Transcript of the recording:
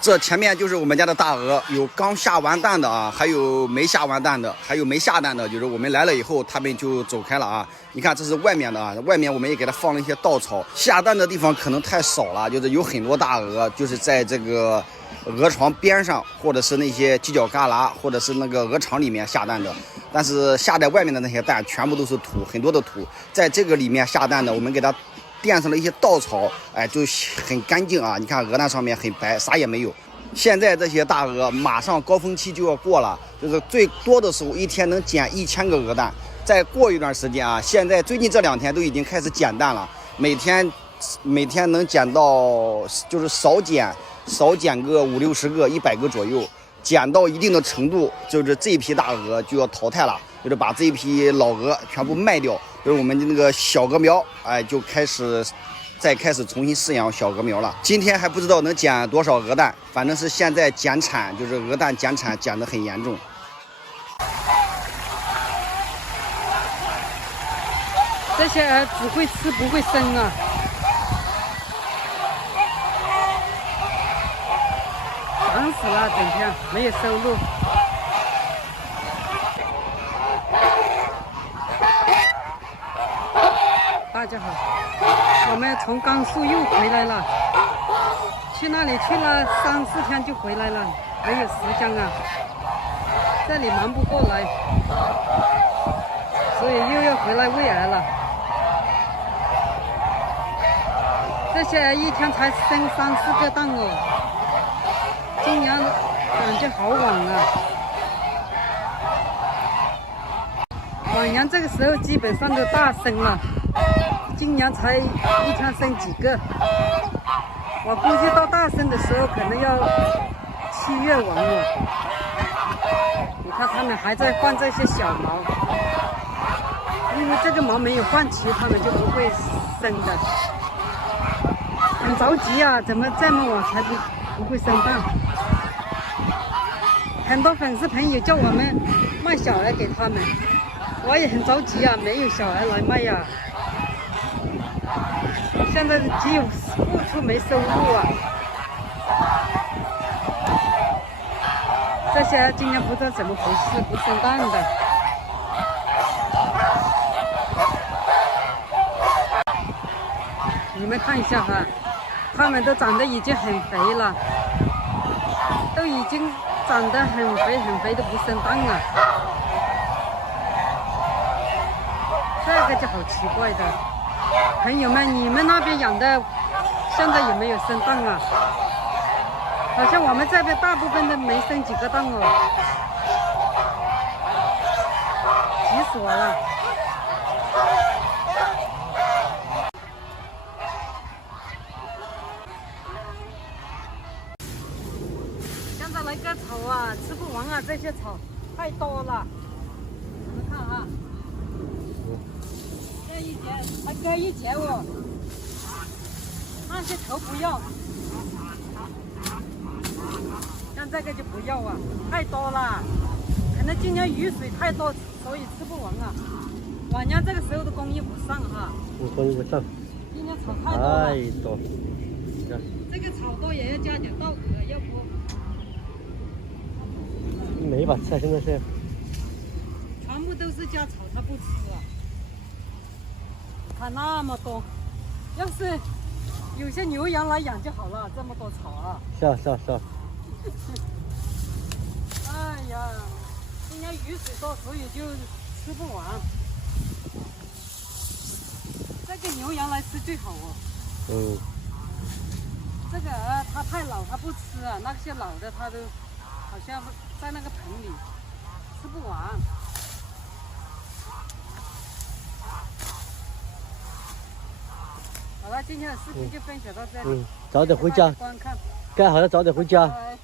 这前面就是我们家的大鹅，有刚下完蛋的啊，还有没下完蛋的，还有没下蛋的。就是我们来了以后，它们就走开了啊。你看，这是外面的啊，外面我们也给它放了一些稻草。下蛋的地方可能太少了，就是有很多大鹅，就是在这个鹅床边上，或者是那些犄角旮旯，或者是那个鹅场里面下蛋的。但是下在外面的那些蛋全部都是土，很多的土。在这个里面下蛋的，我们给它垫上了一些稻草，哎，就很干净啊！你看鹅蛋上面很白，啥也没有。现在这些大鹅马上高峰期就要过了，就是最多的时候一天能捡1000个鹅蛋。再过一段时间啊，现在最近这2天都已经开始捡蛋了，每天能捡到，就是少捡个50-60个、100个左右。捡到一定的程度，就是这一批大鹅就要淘汰了，就是把这一批老鹅全部卖掉，就是我们的那个小鹅苗，哎，就再开始重新饲养小鹅苗了。今天还不知道能捡多少鹅蛋，反正是现在减产，就是鹅蛋减产减得很严重。这些鹅只会吃不会生啊。忙死了，整天没有收入。大家好，我们从甘肃又回来了，去那里去了3-4天就回来了，没有时间啊，这里忙不过来，所以又要回来喂鹅了。这些鹅一天才生3-4个蛋哦。今年感觉好晚啊！往年这个时候基本上都大生了，今年才一天生几个。我估计到大生的时候可能要7月完了。你看它们还在换这些小毛，因为这个毛没有换齐，它们就不会生的。很着急啊，怎么这么晚才不会生蛋？很多粉丝朋友叫我们卖小鹅给他们，我也很着急啊，没有小鹅来卖呀。现在只有付出没收入啊。这些今年不知道怎么回事，不生蛋的。你们看一下哈，它们都长得已经很肥了，都已经长得很肥都不生蛋了，这个就好奇怪的。朋友们，你们那边养的现在有没有生蛋啊？好像我们这边大部分都没生几个蛋哦，急死我了。现在来割草啊，吃不完啊，这些草太多了。你们看啊，这一节还割一节哦，那些头不要，像这个就不要啊，太多了。可能今年雨水太多，所以吃不完啊。往年这个时候都供应不上哈。供应不上。今年草太多了。太多。这个草多也要加点稻壳，要不。没把菜现在是。全部都是加草，它不吃啊。看那么多，要是有些牛羊来养就好了，这么多草啊。是啊。哎呀，今年雨水多，所以就吃不完。这个牛羊来吃最好哦。这个它太老，它不吃啊。那些老的它都好像在那个盆里吃不完。好了，今天的视频就分享到这里。早点回家。观看。盖好了，早点回家。拜拜。